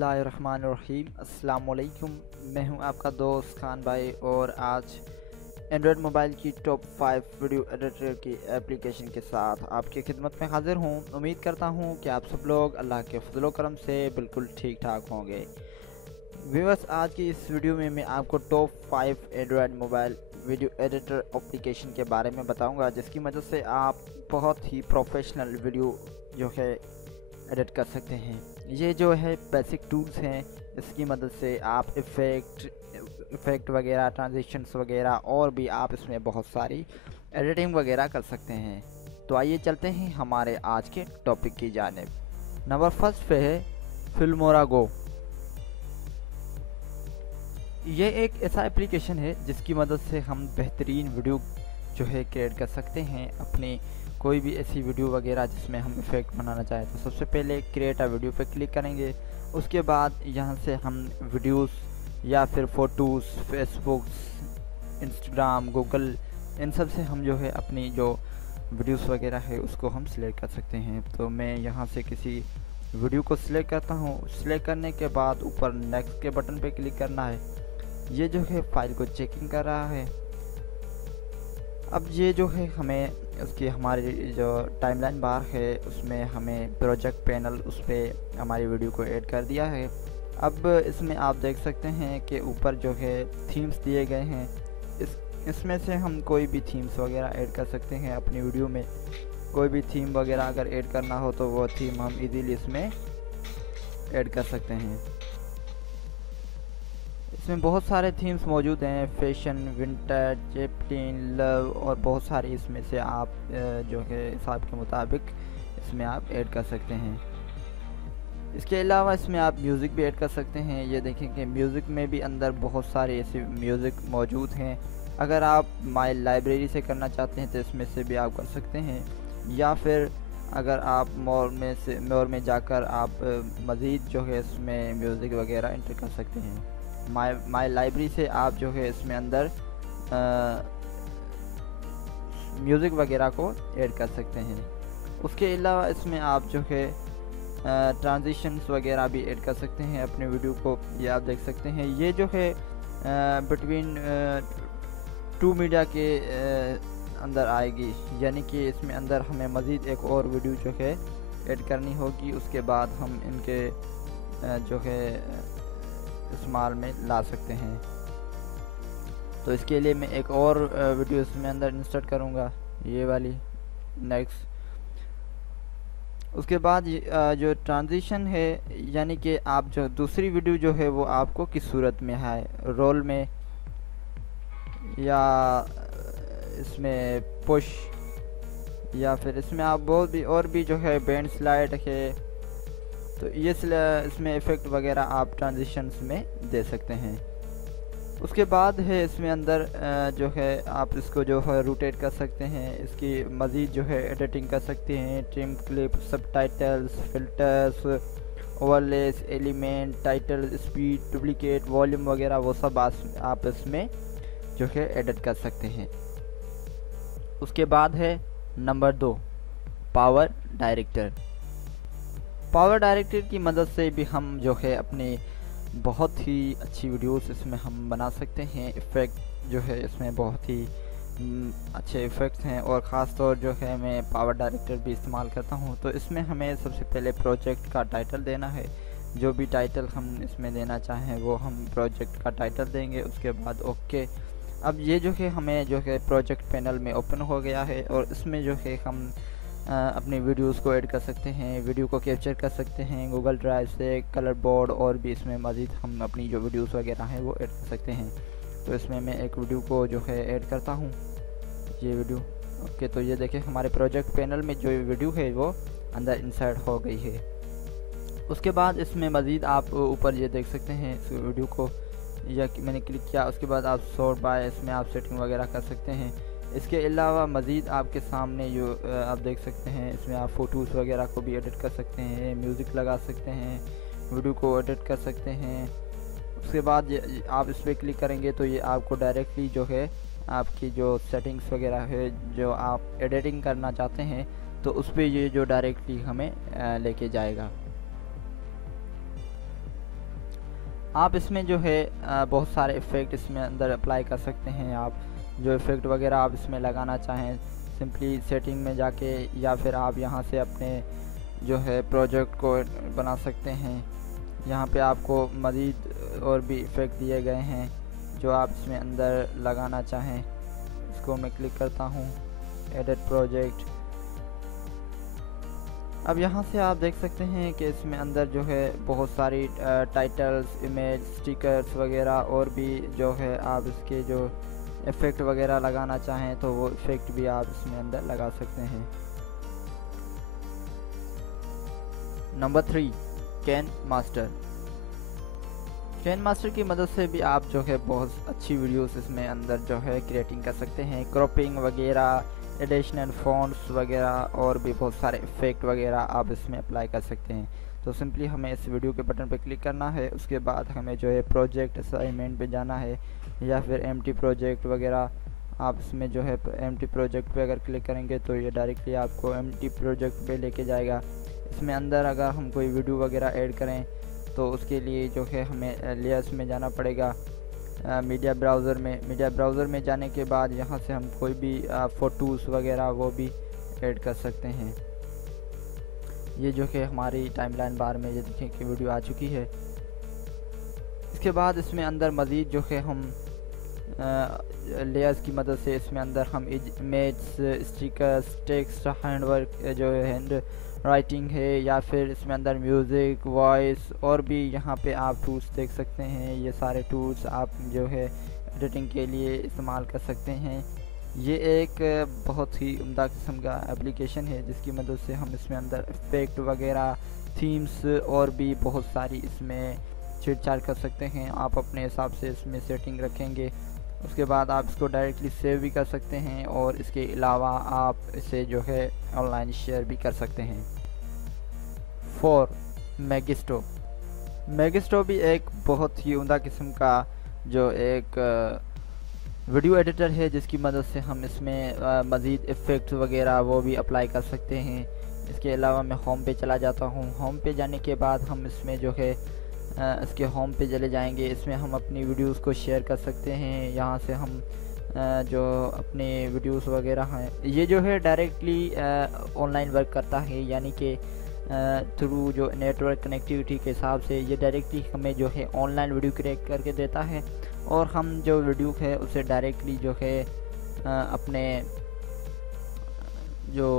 बिस्मिल्लाहिर्रहमानिर्रहीम। अस्सलाम वालेकुम। मैं हूं आपका दोस्त खान भाई और आज एंड्रॉयड मोबाइल की टॉप 5 वीडियो एडिटर की एप्लीकेशन के साथ आपकी खिदमत में हाजिर हूं। उम्मीद करता हूं कि आप सब लोग अल्लाह के फजल करम से बिल्कुल ठीक ठाक होंगे। व्यूअर्स, आज की इस वीडियो में मैं आपको top 5 Android mobile video editor application के बारे में बताऊंगा, जिसकी मदद से आप बहुत ही प्रोफेशनल वीडियो जो है एडिट कर सकते हैं। ये जो है बेसिक टूल्स हैं, इसकी मदद से आप इफ़ेक्ट वगैरह, ट्रांजिशंस वगैरह और भी आप इसमें बहुत सारी एडिटिंग वगैरह कर सकते हैं। तो आइए चलते हैं हमारे आज के टॉपिक की जानिब। नंबर फर्स्ट पे है फिल्मोरा गो। ये एक ऐसा एप्लीकेशन है जिसकी मदद से हम बेहतरीन वीडियो जो है क्रिएट कर सकते हैं। अपनी कोई भी ऐसी वीडियो वगैरह जिसमें हम इफ़ेक्ट बनाना चाहें तो सबसे पहले क्रिएट अ वीडियो पे क्लिक करेंगे। उसके बाद यहाँ से हम वीडियोस या फिर फ़ोटोज़, फेसबुक, इंस्टाग्राम, गूगल, इन सब से हम जो है अपनी जो वीडियोस वगैरह है उसको हम सिलेक्ट कर सकते हैं। तो मैं यहाँ से किसी वीडियो को सिलेक्ट करता हूँ। सिलेक्ट करने के बाद ऊपर नेक्स्ट के बटन पे क्लिक करना है। ये जो है फाइल को चेकिंग कर रहा है। अब ये जो है हमें उसकी हमारी जो टाइमलाइन बार है उसमें हमें प्रोजेक्ट पैनल उस पर हमारी वीडियो को ऐड कर दिया है। अब इसमें आप देख सकते हैं कि ऊपर जो है थीम्स दिए गए हैं। इसमें से हम कोई भी थीम्स वगैरह ऐड कर सकते हैं अपनी वीडियो में। कोई भी थीम वगैरह अगर ऐड करना हो तो वो थीम हम इजीली इसमें ऐड कर सकते हैं। इसमें बहुत सारे थीम्स मौजूद हैं, फैशन, विंटर, चैप्टिन, लव और बहुत सारी इसमें से आप जो है हिसाब के मुताबिक इसमें आप ऐड कर सकते हैं। इसके अलावा इसमें आप म्यूज़िक भी ऐड कर सकते हैं। ये देखें कि म्यूज़िक में भी अंदर बहुत सारे ऐसे म्यूज़िक मौजूद हैं। अगर आप माई लाइब्रेरी से करना चाहते हैं तो इसमें से भी आप कर सकते हैं, या फिर अगर आप मोर में जाकर आप मज़ीद जो है इसमें म्यूज़िक वगैरह एंटर कर सकते हैं। माई लाइब्रेरी से आप जो है इसमें अंदर म्यूज़िक वगैरह को ऐड कर सकते हैं। उसके अलावा इसमें आप जो है ट्रांजिशंस वगैरह भी ऐड कर सकते हैं अपने वीडियो को। ये आप देख सकते हैं, ये जो है बिटवीन 2 मीडिया के अंदर आएगी, यानी कि इसमें अंदर हमें मज़ीद एक और वीडियो जो है ऐड करनी होगी। उसके बाद हम इनके जो है इस्तेमाल में ला सकते हैं। तो इसके लिए मैं एक और वीडियो इसमें अंदर इंसर्ट करूँगा, ये वाली नेक्स्ट। उसके बाद जो ट्रांजिशन है, यानी कि आप जो दूसरी वीडियो जो है वो आपको किस सूरत में है, रोल में या इसमें पुश, या फिर इसमें आप बहुत भी और भी जो है बैंड स्लाइड है, तो ये इसमें इफ़ेक्ट वगैरह आप ट्रांजिशंस में दे सकते हैं। उसके बाद है इसमें अंदर जो है आप इसको जो है रोटेट कर सकते हैं। इसकी मज़ीद जो है एडिटिंग कर सकते हैं। Trim clip, subtitles, filters, overlays, element, title, speed, duplicate, volume वगैरह वो सब आप इसमें जो है एडिट कर सकते हैं। उसके बाद है number 2 power director. Power director की मदद से भी हम जो है अपनी बहुत ही अच्छी वीडियोस इसमें हम बना सकते हैं। इफ़ेक्ट जो है इसमें बहुत ही अच्छे इफ़ेक्ट्स हैं और ख़ास तौर जो है मैं पावर डायरेक्टर भी इस्तेमाल करता हूं। तो इसमें हमें सबसे पहले प्रोजेक्ट का टाइटल देना है। जो भी टाइटल हम इसमें देना चाहें वो हम प्रोजेक्ट का टाइटल देंगे। उसके बाद ओके। अब ये जो है हमें जो है प्रोजेक्ट पैनल में ओपन हो गया है और इसमें जो है हम अपनी वीडियोस को ऐड कर सकते हैं, वीडियो को कैप्चर कर सकते हैं गूगल ड्राइव से, कलर बोर्ड, और भी इसमें मज़ीद हम अपनी जो वीडियोस वगैरह हैं वो ऐड कर सकते हैं। तो इसमें मैं एक वीडियो को जो है ऐड करता हूँ, ये वीडियो। ओके, तो ये देखें हमारे प्रोजेक्ट पैनल में जो वीडियो है वो अंदर इंसर्ट हो गई है। उसके बाद इसमें मज़ीद आप ऊपर ये देख सकते हैं इस वीडियो को, या मैंने क्लिक किया। उसके बाद आप सॉर्ट बाय इसमें आप सेटिंग वगैरह कर सकते हैं। इसके अलावा मज़ीद आपके सामने जो आप देख सकते हैं इसमें आप फ़ोटोज़ वगैरह को भी एडिट कर सकते हैं, म्यूज़िक लगा सकते हैं, वीडियो को एडिट कर सकते हैं। उसके बाद आप इस पर क्लिक करेंगे तो ये आपको डायरेक्टली जो है आपकी जो सेटिंग्स वगैरह है जो आप एडिटिंग करना चाहते हैं तो उस पर ये जो डायरेक्टली हमें लेके जाएगा। आप इसमें जो है बहुत सारे इफ़ेक्ट इसमें अंदर अप्लाई कर सकते हैं। आप जो इफ़ेक्ट वगैरह आप इसमें लगाना चाहें सिंपली सेटिंग में जाके, या फिर आप यहाँ से अपने जो है प्रोजेक्ट को बना सकते हैं। यहाँ पे आपको मज़ीद और भी इफ़ेक्ट दिए गए हैं जो आप इसमें अंदर लगाना चाहें। इसको मैं क्लिक करता हूँ, एडिट प्रोजेक्ट। अब यहाँ से आप देख सकते हैं कि इसमें अंदर जो है बहुत सारी टाइटल्स, इमेज, स्टिकर्स वगैरह और भी जो है आप इसके जो इफ़ेक्ट वगैरह लगाना चाहें तो वो इफ़ेक्ट भी आप इसमें अंदर लगा सकते हैं। Number 3, can master. Can master की मदद से भी आप जो है बहुत अच्छी वीडियोस इसमें अंदर जो है क्रिएटिंग कर सकते हैं। क्रॉपिंग वगैरह, एडिशनल फॉन्ट्स वगैरह और भी बहुत सारे इफ़ेक्ट वगैरह आप इसमें अप्लाई कर सकते हैं। तो सिंपली हमें इस वीडियो के बटन पर क्लिक करना है। उसके बाद हमें जो है प्रोजेक्ट असाइनमेंट पे जाना है, या फिर एम्प्टी प्रोजेक्ट वगैरह। आप इसमें जो है एम्प्टी प्रोजेक्ट पे अगर क्लिक करेंगे तो ये डायरेक्टली आपको एम्प्टी प्रोजेक्ट पे लेके जाएगा। इसमें अंदर अगर हम कोई वीडियो वगैरह ऐड करें तो उसके लिए जो है हमें लेयर्स में जाना पड़ेगा, मीडिया ब्राउज़र में जाने के बाद यहाँ से हम कोई भी फ़ोटोज़ वगैरह वो भी ऐड कर सकते हैं। ये जो है हमारी टाइमलाइन बार में ये देखें कि वीडियो आ चुकी है। इसके बाद इसमें अंदर मज़ीद जो है हम लेयर्स की मदद से इसमें अंदर हम इमेज, स्टिकर्स, टेक्स्ट, हैंडवर्क जो है हैंड राइटिंग है, या फिर इसमें अंदर म्यूज़िक, वॉइस और भी यहाँ पे आप टूल्स देख सकते हैं। ये सारे टूल्स आप जो है एडिटिंग के लिए इस्तेमाल कर सकते हैं। ये एक बहुत ही उम्दा किस्म का एप्लीकेशन है जिसकी मदद से हम इसमें अंदर इफ़ेक्ट वगैरह, थीम्स और भी बहुत सारी इसमें छेड़छाड़ कर सकते हैं। आप अपने हिसाब से इसमें सेटिंग रखेंगे, उसके बाद आप इसको डायरेक्टली सेव भी कर सकते हैं और इसके अलावा आप इसे जो है ऑनलाइन शेयर भी कर सकते हैं। 4, मैगिस्टो। मैगिस्टो भी एक बहुत ही उम्दा किस्म का जो एक वीडियो एडिटर है जिसकी मदद से हम इसमें मज़ीद इफ़ेक्ट्स वगैरह वो भी अप्लाई कर सकते हैं। इसके अलावा मैं होम पे चला जाता हूँ। होम पे जाने के बाद हम इसमें जो है इसके होम पे चले जाएंगे। इसमें हम अपनी वीडियोस को शेयर कर सकते हैं। यहाँ से हम जो अपने वीडियोस वगैरह हैं ये जो है डायरेक्टली ऑनलाइन वर्क करता है, यानी कि थ्रू जो नेटवर्क कनेक्टिविटी के हिसाब से ये डायरेक्टली हमें जो है ऑनलाइन वीडियो क्रिएट करके देता है, और हम जो वीडियो है उसे डायरेक्टली जो है अपने जो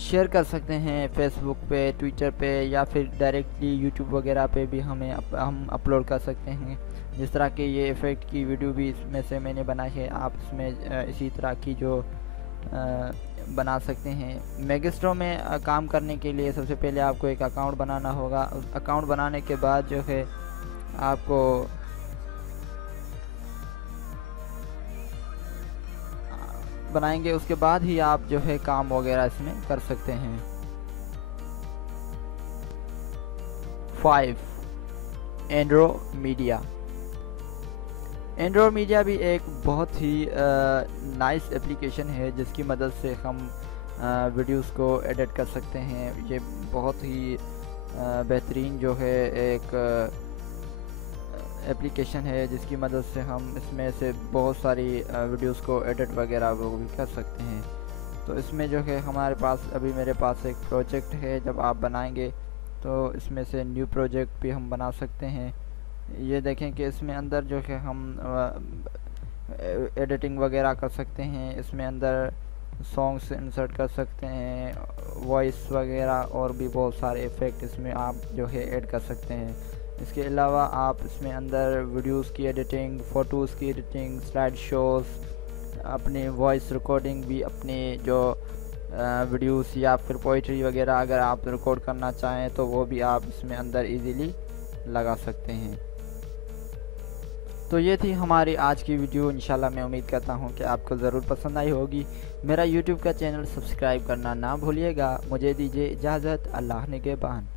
शेयर कर सकते हैं फेसबुक पे, ट्विटर पे, या फिर डायरेक्टली यूट्यूब वगैरह पे भी हम अपलोड कर सकते हैं। जिस तरह के ये इफ़ेक्ट की वीडियो भी इसमें से मैंने बनाई है, आप इसमें इसी तरह की जो बना सकते हैं। मैगिस्टो में काम करने के लिए सबसे पहले आपको एक अकाउंट बनाना होगा। उस अकाउंट बनाने के बाद जो है आपको बनाएंगे, उसके बाद ही आप जो है काम वगैरह इसमें कर सकते हैं। 5, एंड्रोमीडिया। एंड्रोमीडिया भी एक बहुत ही नाइस एप्लीकेशन है जिसकी मदद से हम वीडियोस को एडिट कर सकते हैं। ये बहुत ही बेहतरीन जो है एक एप्लीकेशन है जिसकी मदद से हम इसमें से बहुत सारी वीडियोस को एडिट वगैरह वो भी कर सकते हैं। तो इसमें जो है हमारे पास अभी मेरे पास एक प्रोजेक्ट है, जब आप बनाएंगे तो इसमें से न्यू प्रोजेक्ट भी हम बना सकते हैं। ये देखें कि इसमें अंदर जो है हम एडिटिंग वगैरह कर सकते हैं। इसमें अंदर सॉन्ग्स इंसर्ट कर सकते हैं, वॉइस वगैरह और भी बहुत सारे इफ़ेक्ट इसमें आप जो है ऐड कर सकते हैं। इसके अलावा आप इसमें अंदर वीडियोस की एडिटिंग, फ़ोटोज़ की एडिटिंग, स्लाइड शोज़, अपनी वॉइस रिकॉर्डिंग भी, अपने जो वीडियोस या फिर पोइट्री वगैरह अगर आप रिकॉर्ड करना चाहें तो वो भी आप इसमें अंदर इजीली लगा सकते हैं। तो ये थी हमारी आज की वीडियो। इंशाल्लाह मैं उम्मीद करता हूँ कि आपको ज़रूर पसंद आई होगी। मेरा यूट्यूब का चैनल सब्सक्राइब करना ना भूलिएगा। मुझे दीजिए इजाज़त। अल्लाह निगहबान।